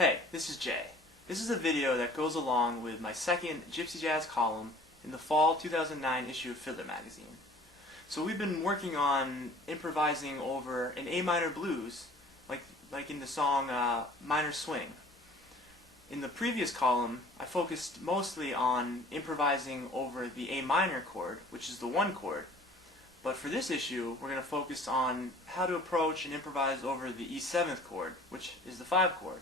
Hey, this is Jay. This is a video that goes along with my second Gypsy Jazz column in the fall 2009 issue of Fiddler magazine. So we've been working on improvising over an A minor blues, like in the song Minor Swing. In the previous column, I focused mostly on improvising over the A minor chord, which is the 1 chord. But for this issue, we're going to focus on how to approach and improvise over the E7th chord, which is the 5 chord.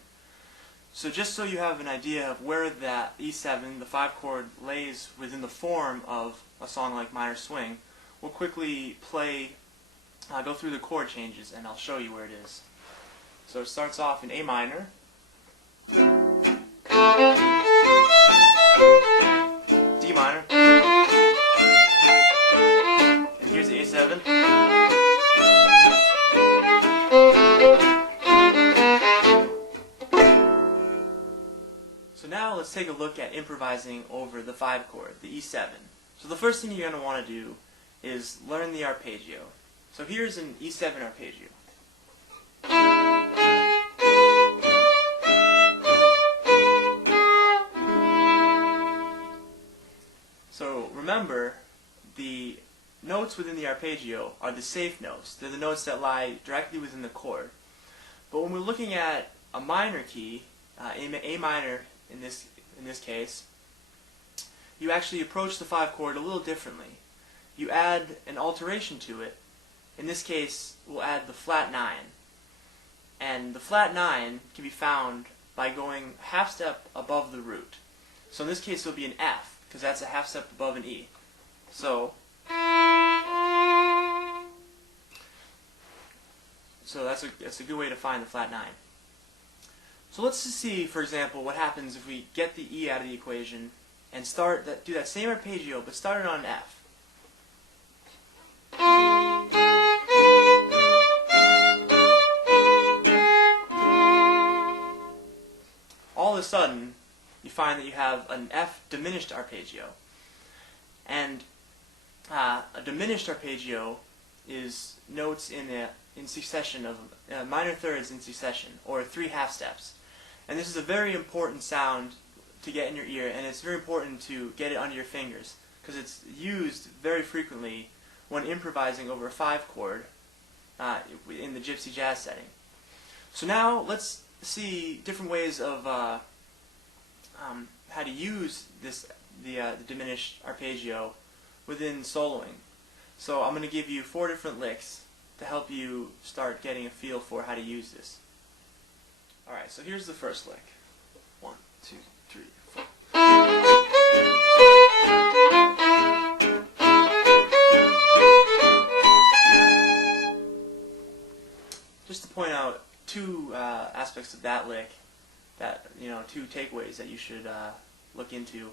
So just so you have an idea of where that E7, the 5 chord, lays within the form of a song like Minor Swing, we'll quickly go through the chord changes and I'll show you where it is. So it starts off in A minor, D minor, and here's the A7. So now let's take a look at improvising over the 5 chord, the E7. So the first thing you're going to want to do is learn the arpeggio. So here's an E7 arpeggio. So remember, the notes within the arpeggio are the safe notes. They're the notes that lie directly within the chord. But when we're looking at a minor key, A minor in this case, you actually approach the 5 chord a little differently. You add an alteration to it. In this case, we'll add the flat 9. And the flat 9 can be found by going a half step above the root. So in this case, it'll be an F, because that's a half step above an E. So that's a good way to find the flat 9. So let's just see, for example, what happens if we get the E out of the equation and do that same arpeggio, but start it on an F. All of a sudden, you find that you have an F diminished arpeggio. And a diminished arpeggio is notes in succession of minor thirds in succession, or 3 half steps. And this is a very important sound to get in your ear, and it's very important to get it under your fingers, because it's used very frequently when improvising over a 5 chord in the Gypsy Jazz setting. So now let's see different ways of how to use the diminished arpeggio within soloing. So I'm going to give you 4 different licks to help you start getting a feel for how to use this. Alright, so here's the first lick. 1, 2, 3, 4. Just to point out 2 aspects of that lick, that 2 takeaways that you should look into.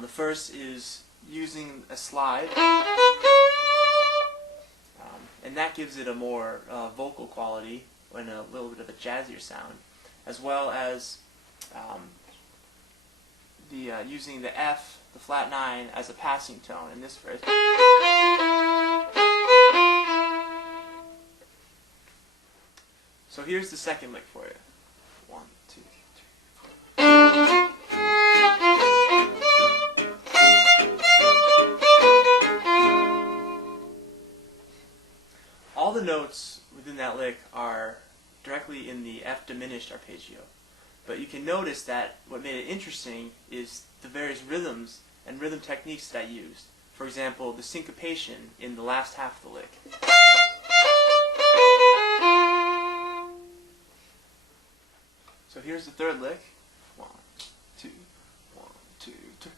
The first is using a slide, and that gives it a more vocal quality and a little bit of a jazzier sound, as well as using the F, the flat 9, as a passing tone in this phrase. So here's the second lick for you. 1, 2, 3, 4. All the notes within that lick are directly in the F diminished arpeggio. But you can notice that what made it interesting is the various rhythms and rhythm techniques that I used. For example, the syncopation in the last half of the lick. So here's the third lick. 1, 2, 1, 2, 3.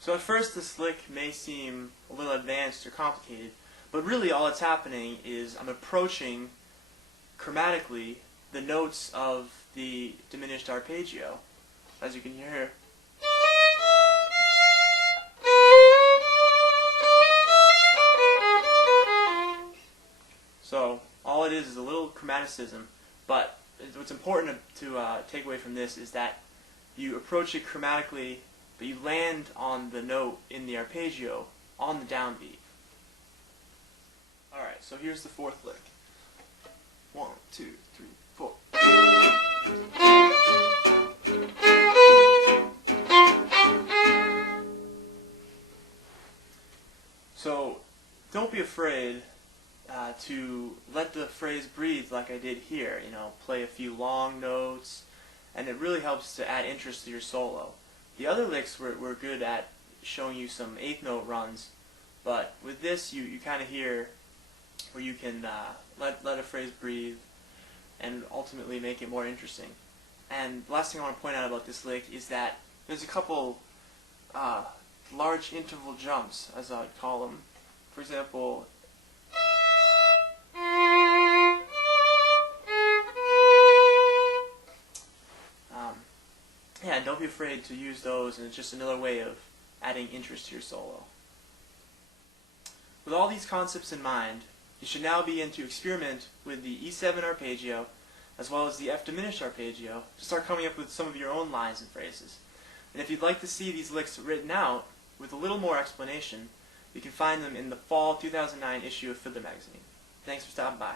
So at first this lick may seem a little advanced or complicated, but really all that's happening is I'm approaching chromatically the notes of the diminished arpeggio, as you can hear here. So all it is a little chromaticism, but what's important to take away from this is that you approach it chromatically, but you land on the note in the arpeggio on the downbeat. Alright, so here's the fourth lick. 1, 2, 3, 4. So don't be afraid to let the phrase breathe like I did here. You know, play a few long notes, and it really helps to add interest to your solo. The other licks were good at showing you some eighth note runs, but with this you kind of hear where you can let a phrase breathe and ultimately make it more interesting. And the last thing I want to point out about this lick is that there's a couple large interval jumps, as I would call them. For example, yeah, and don't be afraid to use those, and it's just another way of adding interest to your solo. With all these concepts in mind, you should now begin to experiment with the E7 arpeggio as well as the F diminished arpeggio to start coming up with some of your own lines and phrases. And if you'd like to see these licks written out with a little more explanation, you can find them in the fall 2009 issue of Fiddler magazine. Thanks for stopping by.